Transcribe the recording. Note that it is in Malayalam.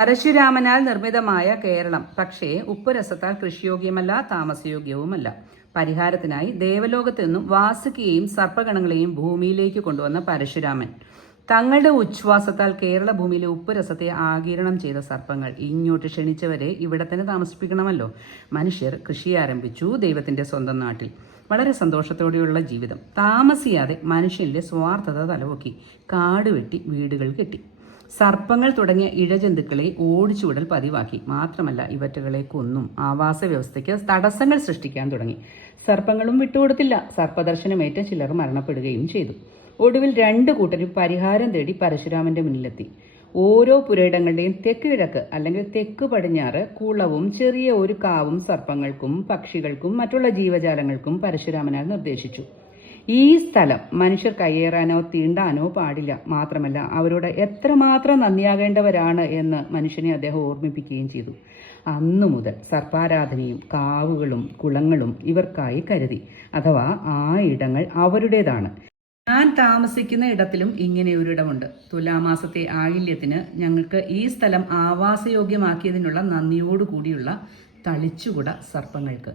പരശുരാമനാൽ നിർമ്മിതമായ കേരളം. പക്ഷേ ഉപ്പുരസത്താൽ കൃഷിയോഗ്യമല്ല താമസയോഗ്യവുമല്ല. പരിഹാരത്തിനായി ദേവലോകത്തു നിന്നും വാസുകിയെയും സർപ്പഗണങ്ങളെയും ഭൂമിയിലേക്ക് കൊണ്ടുവന്ന പരശുരാമൻ. തങ്ങളുടെ ഉച്ഛ്വാസത്താൽ കേരള ഭൂമിയിലെ ഉപ്പുരസത്തെ ആകിരണം ചെയ്ത സർപ്പങ്ങൾ ഇങ്ങോട്ട് ക്ഷണിച്ചവരെ ഇവിടെ തന്നെ താമസിപ്പിക്കണമല്ലോ. മനുഷ്യർ കൃഷി ആരംഭിച്ചു ദൈവത്തിന്റെ സ്വന്തം നാട്ടിൽ. വളരെ സന്തോഷത്തോടെയുള്ള ജീവിതം. താമസിയാതെ മനുഷ്യന്റെ സ്വാർത്ഥത തലവൊക്കി കാട് വെട്ടി വീടുകൾ കെട്ടി. സർപ്പങ്ങൾ തുടങ്ങിയ ഇഴജന്തുക്കളെ ഓടിച്ചുവിടൽ പതിവാക്കി. മാത്രമല്ല ഇവറ്റകളെ കൊന്നും ആവാസ വ്യവസ്ഥയ്ക്ക് തടസ്സങ്ങൾ സൃഷ്ടിക്കാൻ തുടങ്ങി. സർപ്പങ്ങളും വിട്ടുകൊടുത്തില്ല. സർപ്പദർശനമേറ്റ ചിലർ മരണപ്പെടുകയും ചെയ്തു. ഒടുവിൽ രണ്ട് കൂട്ടരും പരിഹാരം തേടി പരശുരാമന്റെ മുന്നിലെത്തി. ഓരോ പുരയിടങ്ങളുടെയും തെക്ക് കിഴക്ക് അല്ലെങ്കിൽ തെക്ക് പടിഞ്ഞാറ് കുളവും ചെറിയ ഒരു കാവും സർപ്പങ്ങൾക്കും പക്ഷികൾക്കും മറ്റുള്ള ജീവജാലങ്ങൾക്കും പരശുരാമനാൽ നിർദ്ദേശിച്ചു. ഈ സ്ഥലം മനുഷ്യർ കയ്യേറാനോ തീണ്ടാനോ പാടില്ല. മാത്രമല്ല അവരോട് എത്രമാത്രം നന്ദിയാകേണ്ടവരാണ് എന്ന് മനുഷ്യനെ അദ്ദേഹം ഓർമ്മിപ്പിക്കുകയും ചെയ്തു. അന്നു മുതൽ സർപ്പാരാധനയും കാവുകളും കുളങ്ങളും ഇവർക്കായി കരുതി. അഥവാ ആ ഇടങ്ങൾ അവരുടേതാണ്. ഞാൻ താമസിക്കുന്ന ഇടത്തിലും ഇങ്ങനെ ഒരിടമുണ്ട്. തുലാമാസത്തെ ആയില്യത്തിന് ഞങ്ങൾക്ക് ഈ സ്ഥലം ആവാസയോഗ്യമാക്കിയതിനുള്ള നന്ദിയോടുകൂടിയുള്ള തളിച്ചുകുട സർപ്പങ്ങൾക്ക്.